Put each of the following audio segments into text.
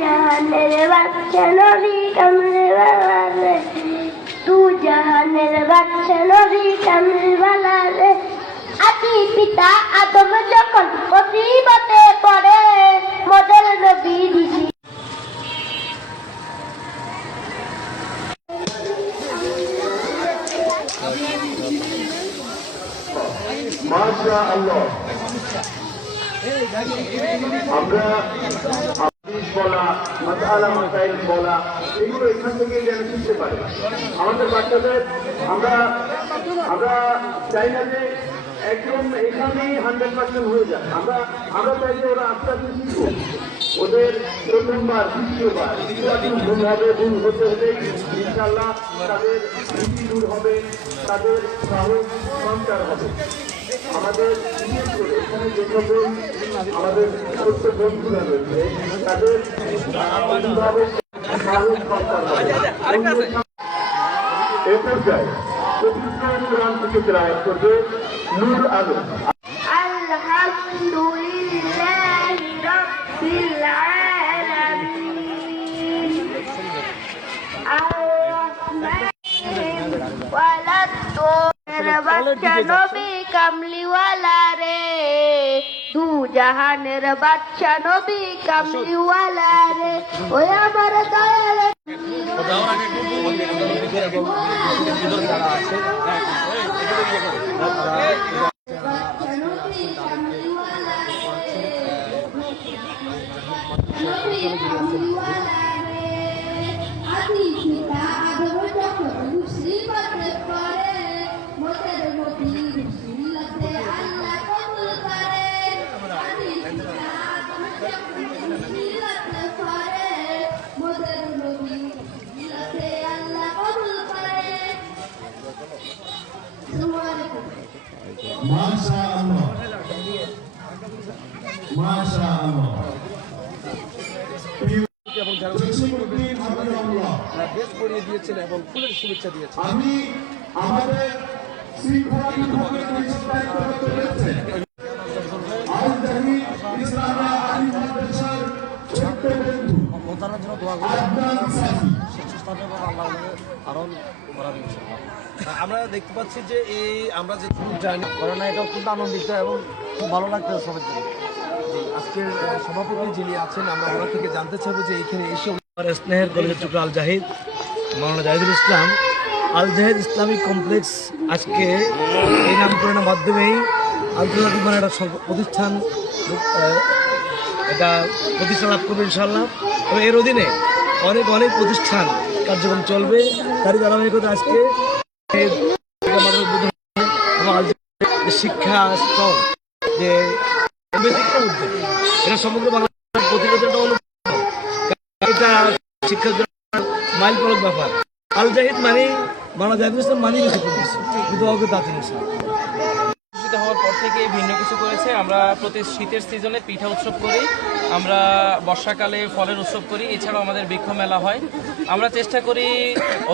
জাহানের বাচ্চা নবী কামলিওয়ালা রে, তু জাহানের বাচ্চা নবী কামলিওয়ালা রে। আদি পিতা আদম যখন মুসিবতে পড়ে, মদের নবী দিছি। মাশাআল্লাহ, আমরা হাদিস বলা, মাসআলা মাসাইল বলা, এগুলো এখান থেকে যেন শিখতে পারে আমাদের বাচ্চাদের। আমরা চাই না যে একদম এখানেই 100% হয়ে যায়। আমরা চাই যে ওরা আস্তে আস্তে শিখুক। ওদের প্রথমবার, দ্বিতীয়বার ভুল হবে, ভুল হতে হলেই ইনশাআল্লাহ তাদের ভীতি দূর হবে, তাদের সাহস সঞ্চার হবে। আমাদের বিশেষ করে এখানে যে সকল আমাদের ছোট্ট বন্ধুরা রয়েছে তাদের অভিভাবক সাহস সঞ্চার হবে। এ পর্যায়ে পবিত্র কোরআন থেকে তেলাওয়াত করবে নূর আলম। আলহামদুলিল্লাহি রাব্বিল আলামিন, আর-রাহমানির বাচ্চা নবী কামলিওয়ালা রে, দু জাহানের বাচ্চা নবী কামলিওয়ালা রে। ওই আমার দয়াল মাশাআল্লাহ, মাশাআল্লাহ। এবং যারা ড্রেস পরিয়ে দিয়েছেন এবং ফুলের শুভেচ্ছা দিয়েছেন। আমি আমাদের শৃঙ্খলা বিভাগের আল জাহিদ ইসলামিয়া আলিম মাদ্রাসার ছোট্ট বন্ধু প্রতারণার জন্য দোয়া আদনান সাফি। আমরা দেখতে পাচ্ছি যে এই আমরা যে জানি করোনা, এটা অত্যন্ত আনন্দিত এবং খুব ভালো লাগছে সবার জন্য। জি, আজকের সভাপতি যিনি আছেন, আমরা ওনার থেকে জানতে চাইবো যে এইখানে এসে স্নেহের কলেজের টুকরা আল জাহিদ মাওলানা জাহিদুল ইসলাম আল জাহিদ ইসলামিক কমপ্লেক্স আজকে এই নামকরণের মাধ্যমেই আন্তর্জাতিক মানে একটা প্রতিষ্ঠান লাভ করবে ইনশাআল্লাহ। এবং এর অধীনে অনেক প্রতিষ্ঠান কার্যক্রম চলবে। তারই ধারাবাহিকতা আজকে শিক্ষা স্থল যে শিক্ষা উদ্যোগ, এটা সমগ্র বাংলাদেশের প্রতিবেদনটা এটা শিক্ষার জন্য মাইল ফলক ব্যাপার। আল জাহিদ মানে বাংলা জাহিদুল ইসলাম মানি বেশি করতেছে, কিন্তু অজ্ঞ তা জিনিস হওয়ার পর থেকে ভিন্ন কিছু করেছে। আমরা প্রতি শীতের সিজনে পিঠা উৎসব করি, আমরা বর্ষাকালে ফলের উৎসব করি, এছাড়াও আমাদের বৃক্ষ মেলা হয়। আমরা চেষ্টা করি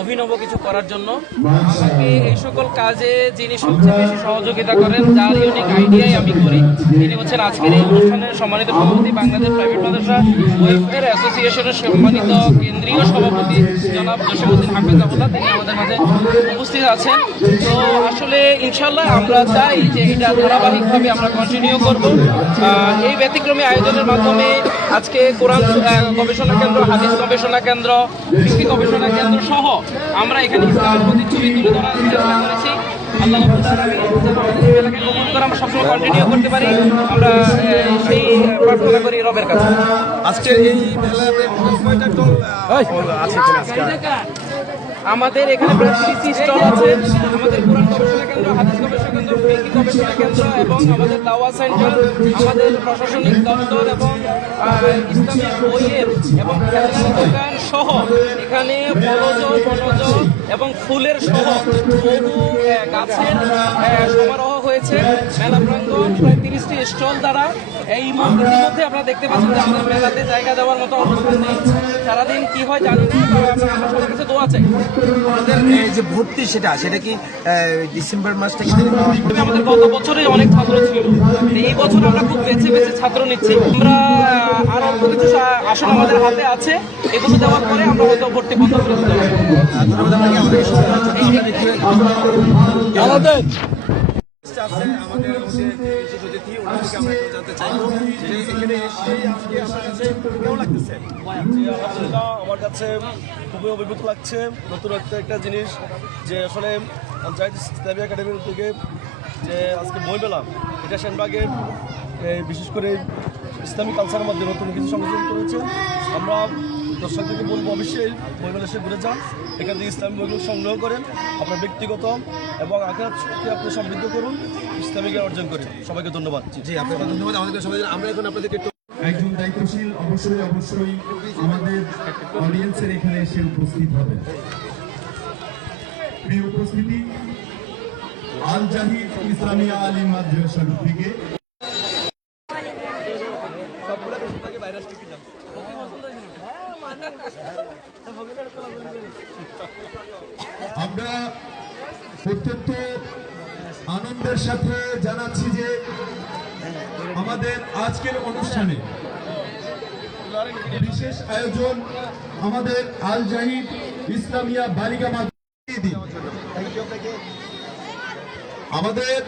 অভিনব কিছু করার জন্য। আমাকে এই সকল কাজে যিনি সবচেয়ে বেশি সহযোগিতা করেন, যার ইউনিক আইডিয়াই আমি করি, তিনি হচ্ছেন আজকের এই অনুষ্ঠানের সম্মানিত সভাপতি, বাংলাদেশ প্রাইভেট মাদ্রাসা ওয়েলফেয়ার অ্যাসোসিয়েশনের সম্মানিত কেন্দ্রীয় সভাপতি জনাব জসিমউদ্দিন হাফিজাহুল্লাহ। তিনি আমাদের মাঝে উপস্থিত আছেন। তো আসলে ইনশাল্লাহ আমরা চাই যে এটা ধারাবাহিকভাবে আমরা কন্টিনিউ করব। এই ব্যতিক্রমী আয়োজনের মাধ্যমে আজকে কোরআন গবেষণা কেন্দ্র, হাদিস গবেষণা কেন্দ্র, কৃষি গবেষণা কেন্দ্র সহ আমরা এখানে ইসলামের প্রতিচ্ছবি তুলে ধরার চেষ্টা করেছি। আল্লাহ আমরা সবসময় কন্টিনিউ করতে পারি, আমরা সেই প্রার্থনা করি রবের কাছে। আজকে এই আমাদের এখানে প্রায় 30টি স্টল আছে। আমাদের কোরআন গবেষণা কেন্দ্র, হাদিস গবেষণা কেন্দ্র, ফিকহি গবেষণা কেন্দ্র এবং আমাদের দাওয়া সেন্টার, আমাদের প্রশাসনিক দপ্তর এবং ইসলামিক বইয়ের এবং খেলনার দোকান সহ এখানে ফলজ, বনজ এবং ফুলের সহ বহু গাছের সমারোহ হয়েছে। মেলা প্রাঙ্গণ প্রায় 30টি স্টল দ্বারা এই মধ্যে আপনারা দেখতে পাচ্ছেন যে আমাদের মেলাতে জায়গা দেওয়ার মতো অবস্থা নেই। সারাদিন কি হয় জানি না, তবে আমরা সবার কাছে দোয়া চাই। আমাদের এই যে ভর্তি সেটা কি ডিসেম্বর মাস থেকে তবে আমাদের গত বছরে অনেক ছাত্র ছিল, তো এই বছর আমরা খুব বেছে বেছে ছাত্র নিচ্ছি। আমরা আরো অল্প কিছু আসন আমাদের হাতে আছে, এগুলো দেওয়ার পরে আমরা হয়তো ভর্তি বন্ধ করে দিতে পারবো। আমাদের বিশেষ অতিথি ওনার থেকে আমরা একটু জানতে চাইবো যে এখানে এসে আজকে আপনার কাছে কেমন লাগতেছে? আলহামদুলিল্লাহ, আমার কাছে খুবই অভিভূত লাগছে। নতুন একটা জিনিস যে আসলে জাহিদ ইসলামী একাডেমির উদ্যোগে যে আজকে বই মেলা, এটা সেনবাগের বিশেষ করে ইসলামী কালচারের মধ্যে নতুন কিছু সংযোজন করেছে। আমরা দর্শকদেরকে বলবো অবশ্যই বই মেলা এসে ঘুরে যান, এখান থেকে ইসলামী বইগুলো সংগ্রহ করেন, আপনার ব্যক্তিগত এবং আখেরাতকে আপনি সমৃদ্ধ করুন, ইসলামী জ্ঞান অর্জন করেন। সবাইকে ধন্যবাদ। জি আপনাকে ধন্যবাদ। আমাদের সবাই আমরা এখন আপনাদেরকে একটু একজন দায়িত্বশীল অবশ্যই আমাদের অডিয়েন্সের এখানে এসে উপস্থিত হবেন। প্রিয় উপস্থিতি, আল জাহিদ ইসলামিয়া আলিম মাদ্রাসার থেকে আমরা অত্যন্ত আনন্দের সাথে জানাচ্ছি যে আমাদের আজকের অনুষ্ঠানে বিশেষ আয়োজন আমাদের আল জাহিদ ইসলামিয়া বালিকা মাদ্রাসা আমাদের